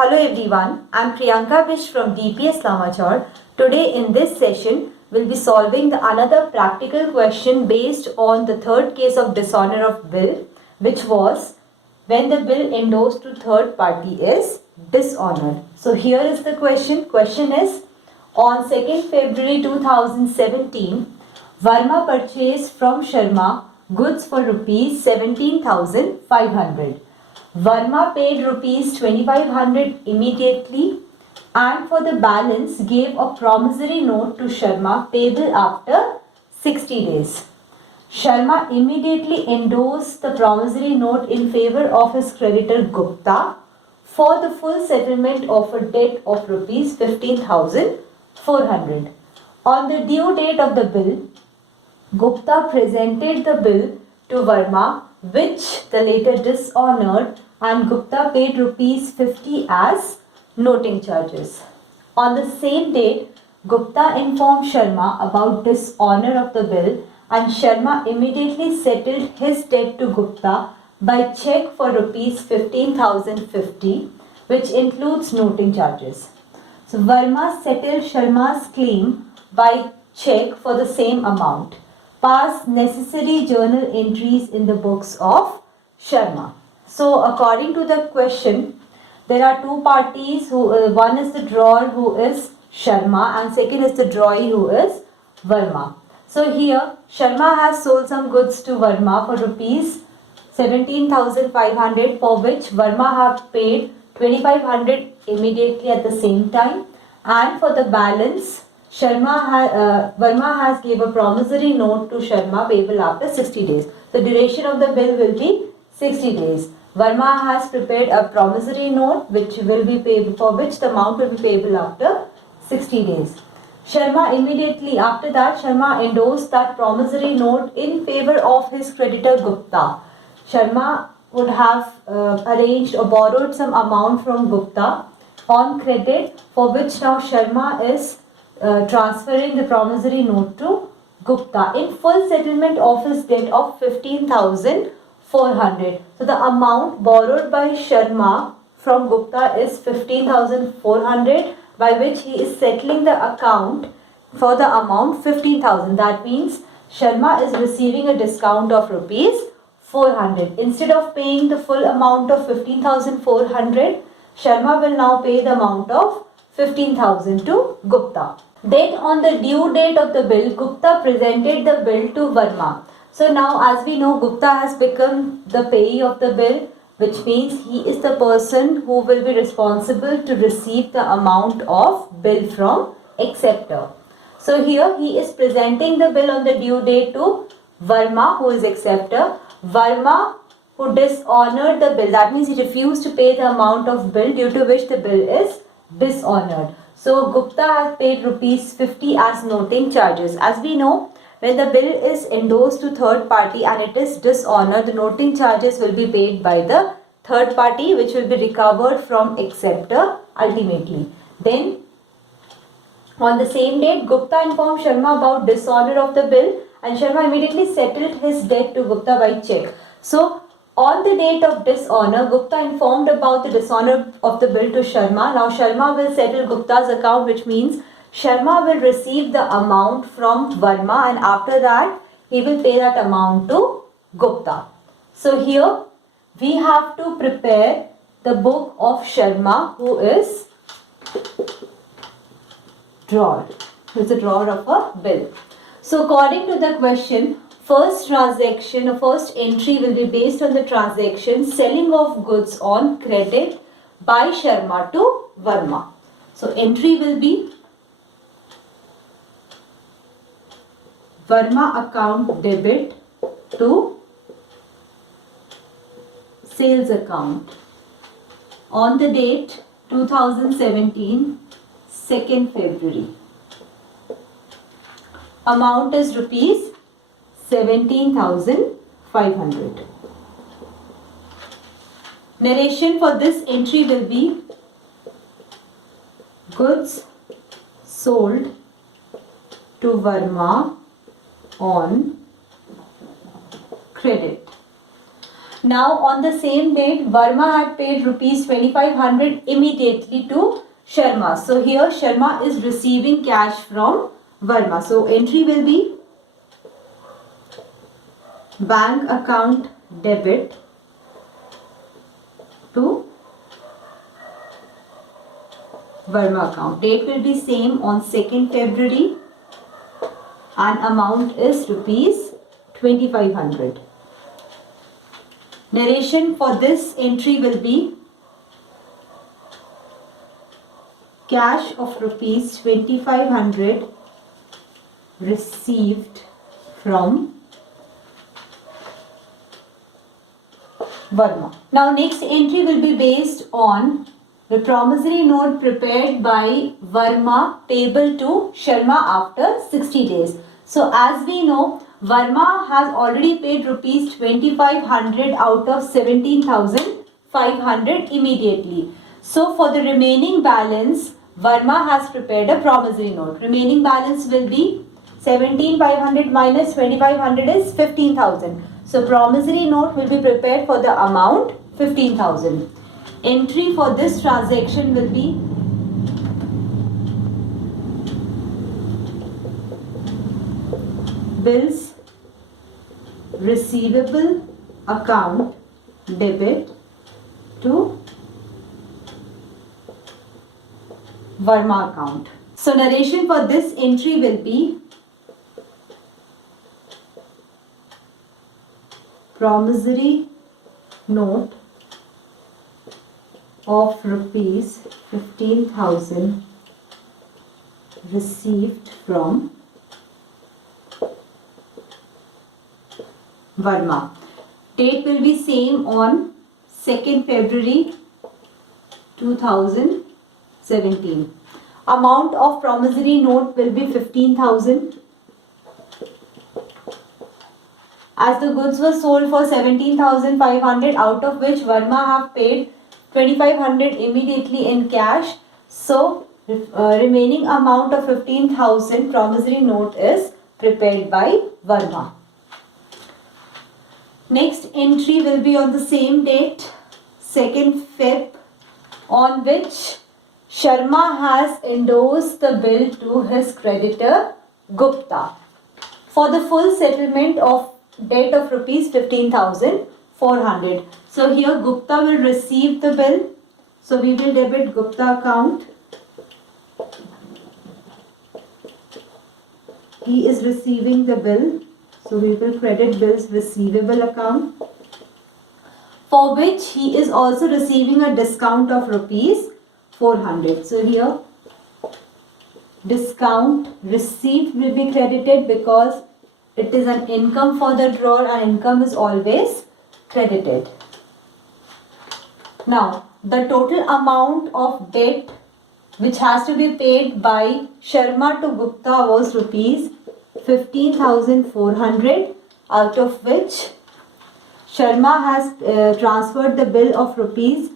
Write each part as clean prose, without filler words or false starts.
Hello everyone, I am Priyanka Bish from DPS Lamachar. Today in this session, we'll be solving another practical question based on the third case of dishonor of bill, which was when the bill endorsed to third party is dishonored. So here is the question. Question is, on 2nd February 2017, Verma purchased from Sharma goods for rupees 17,500. Verma paid rupees 2,500 immediately and for the balance gave a promissory note to Sharma payable after 60 days. Sharma immediately endorsed the promissory note in favor of his creditor Gupta for the full settlement of a debt of rupees 15,400. On the due date of the bill, Gupta presented the bill to Verma, which the later dishonored, and Gupta paid rupees 50 as noting charges. On the same date, Gupta informed Sharma about dishonor of the bill, and Sharma immediately settled his debt to Gupta by check for rupees 15,050, which includes noting charges. So Verma settled Sharma's claim by check for the same amount. Pass necessary journal entries in the books of Sharma. So according to the question, there are two parties who one is the drawer who is Sharma and second is the drawee who is Verma. So here Sharma has sold some goods to Verma for rupees 17,500, for which Verma have paid 2,500 immediately at the same time, and for the balance Verma has gave a promissory note to Sharma payable after 60 days. The duration of the bill will be 60 days. Verma has prepared a promissory note which will be payable, for which the amount will be payable after 60 days. Sharma immediately after that, Sharma endorsed that promissory note in favor of his creditor Gupta. Sharma would have arranged or borrowed some amount from Gupta on credit, for which now Sharma is transferring the promissory note to Gupta in full settlement of his debt of 15,400. So the amount borrowed by Sharma from Gupta is 15,400, by which he is settling the account for the amount 15,000. That means Sharma is receiving a discount of rupees 400. Instead of paying the full amount of 15,400, Sharma will now pay the amount of 15,000 to Gupta. Then on the due date of the bill, Gupta presented the bill to Verma. So now as we know, Gupta has become the payee of the bill, which means he is the person who will be responsible to receive the amount of bill from acceptor. So here he is presenting the bill on the due date to Verma, who is acceptor. Verma, who dishonored the bill, that means he refused to pay the amount of bill due to which the bill is dishonored. So Gupta has paid rupees 50 as noting charges. As we know, when the bill is endorsed to third party and it is dishonored, the noting charges will be paid by the third party, which will be recovered from acceptor ultimately. Then on the same date, Gupta informed Sharma about dishonor of the bill, and Sharma immediately settled his debt to Gupta by check. So on the date of dishonor, Gupta informed about the dishonor of the bill to Sharma. Now Sharma will settle Gupta's account, which means Sharma will receive the amount from Verma, and after that he will pay that amount to Gupta. So here we have to prepare the book of Sharma, who is drawer, who is the drawer of a bill. So according to the question, first transaction or first entry will be based on the transaction selling of goods on credit by Sharma to Verma. So entry will be Verma account debit to sales account on the date 2017, 2nd February. Amount is rupees 17,500. Narration for this entry will be goods sold to Verma on credit. Now on the same date, Verma had paid rupees 2500 immediately to Sharma. So here Sharma is receiving cash from Verma. So entry will be bank account debit to Verma account. Date will be same on 2nd February and amount is rupees 2500. Narration for this entry will be cash of rupees 2500 received from Verma. Now next entry will be based on the promissory note prepared by Verma payable to Sharma after 60 days. So as we know, Verma has already paid rupees 2500 out of 17,500 immediately. So for the remaining balance, Verma has prepared a promissory note. Remaining balance will be 17,500 minus 2,500 is 15,000. So promissory note will be prepared for the amount 15,000. Entry for this transaction will be bills receivable account debit to Verma account. So narration for this entry will be promissory note of rupees 15,000 received from Verma. Date will be same on 2nd February 2017. Amount of promissory note will be 15,000. As the goods were sold for 17,500, out of which Verma have paid 2,500 immediately in cash. So remaining amount of 15,000 promissory note is prepared by Verma. Next entry will be on the same date, 2nd Feb, on which Sharma has endorsed the bill to his creditor Gupta for the full settlement of debt of rupees 15,400. So here Gupta will receive the bill. So we will debit Gupta account. He is receiving the bill. So we will credit bills receivable account, for which he is also receiving a discount of rupees 400. So here discount received will be credited because it is an income for the drawer and income is always credited. Now the total amount of debt which has to be paid by Sharma to Gupta was rupees 15,400, out of which Sharma has transferred the bill of rupees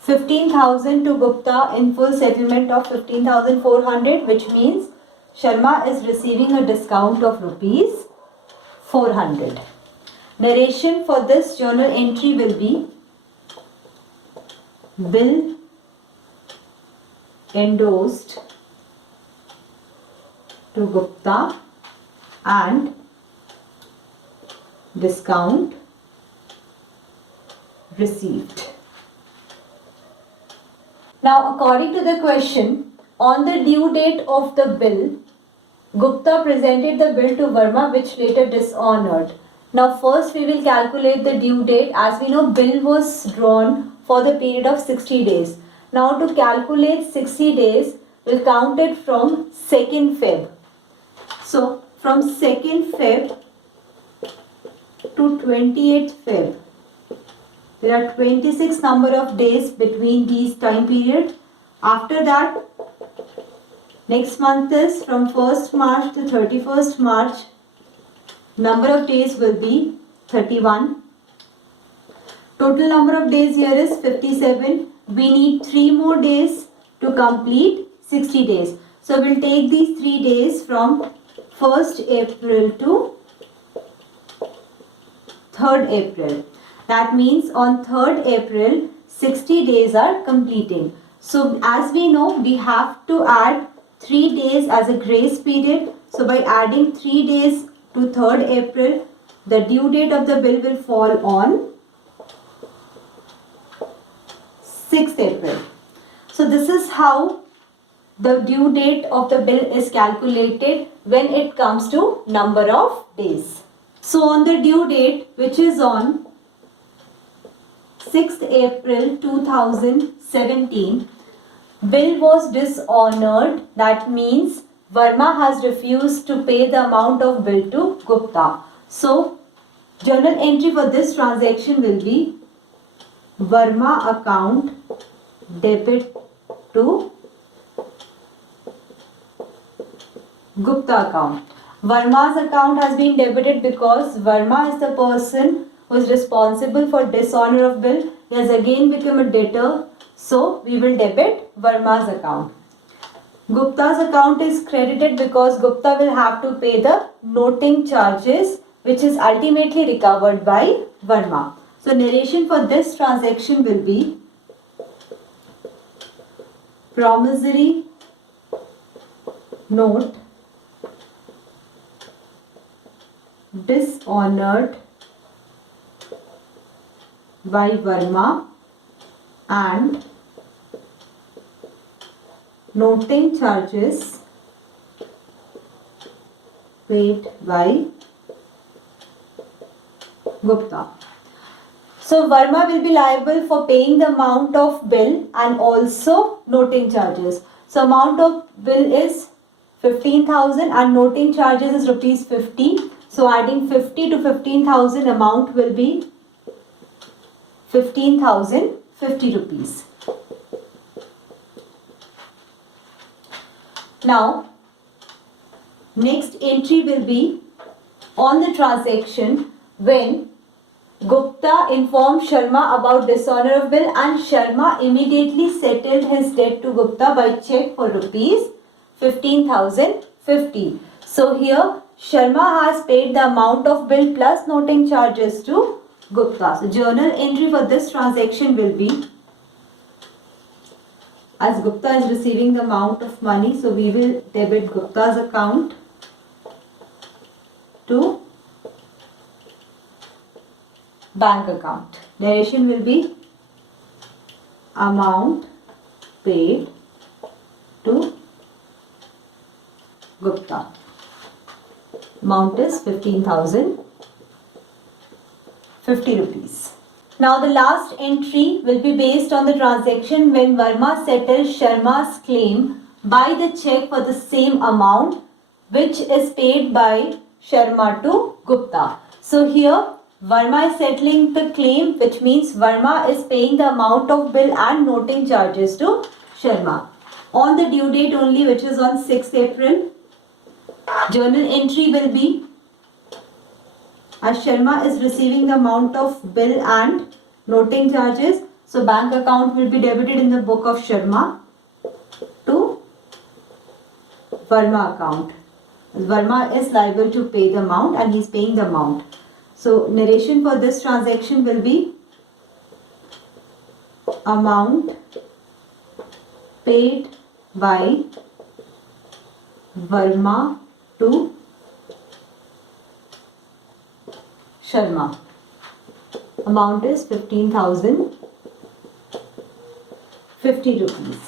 15,000 to Gupta in full settlement of 15,400, which means Sharma is receiving a discount of rupees 400. Narration for this journal entry will be bill endorsed to Gupta and discount received. Now according to the question, on the due date of the bill, Gupta presented the bill to Verma which later dishonored. Now first we will calculate the due date. As we know, bill was drawn for the period of 60 days. Now to calculate 60 days, we'll count it from 2nd Feb. So from 2nd Feb to 28th Feb, there are 26 number of days between these time period. After that, next month is from 1st March to 31st March. Number of days will be 31. Total number of days here is 57. We need 3 more days to complete 60 days. So we'll take these 3 days from 1st April to 3rd April. That means on 3rd April, 60 days are completing. So as we know, we have to add 3 days as a grace period. So by adding 3 days to 3rd April, the due date of the bill will fall on 6th April. So this is how the due date of the bill is calculated when it comes to number of days. So on the due date, which is on 6th April 2017, bill was dishonored. That means Verma has refused to pay the amount of bill to Gupta. So journal entry for this transaction will be Verma account debit to Gupta account. Verma's account has been debited because Verma is the person who is responsible for dishonor of bill. He has again become a debtor. So we will debit Verma's account. Gupta's account is credited because Gupta will have to pay the noting charges, which is ultimately recovered by Verma. So narration for this transaction will be promissory note dishonored by Verma and noting charges paid by Gupta. So Verma will be liable for paying the amount of bill and also noting charges. So amount of bill is 15,000 and noting charges is rupees 50. So adding 50 to 15,000, amount will be 15,050 rupees. Now, next entry will be on the transaction when Gupta informed Sharma about dishonor of bill and Sharma immediately settled his debt to Gupta by check for rupees 15,050. So here Sharma has paid the amount of bill plus noting charges to Gupta. So journal entry for this transaction will be, as Gupta is receiving the amount of money, so we will debit Gupta's account to bank account. Narration will be amount paid to Gupta. Amount is 15,050 rupees. Now the last entry will be based on the transaction when Verma settles Sharma's claim by the check for the same amount which is paid by Sharma to Gupta. So here Verma is settling the claim, which means Verma is paying the amount of bill and noting charges to Sharma on the due date only, which is on 6th April. Journal entry will be, as Sharma is receiving the amount of bill and noting charges, so bank account will be debited in the book of Sharma to Verma account. Verma is liable to pay the amount and he is paying the amount. So narration for this transaction will be amount paid by Verma to Sharma. Amount is 15,050 rupees.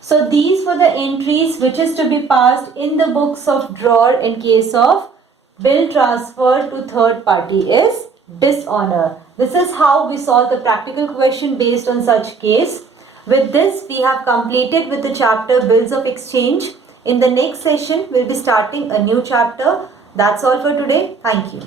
So these were the entries which is to be passed in the books of drawer in case of bill transfer to third party is dishonor. This is how we solve the practical question based on such case. With this, we have completed with the chapter Bills of Exchange. In the next session, we'll be starting a new chapter. That's all for today. Thank you.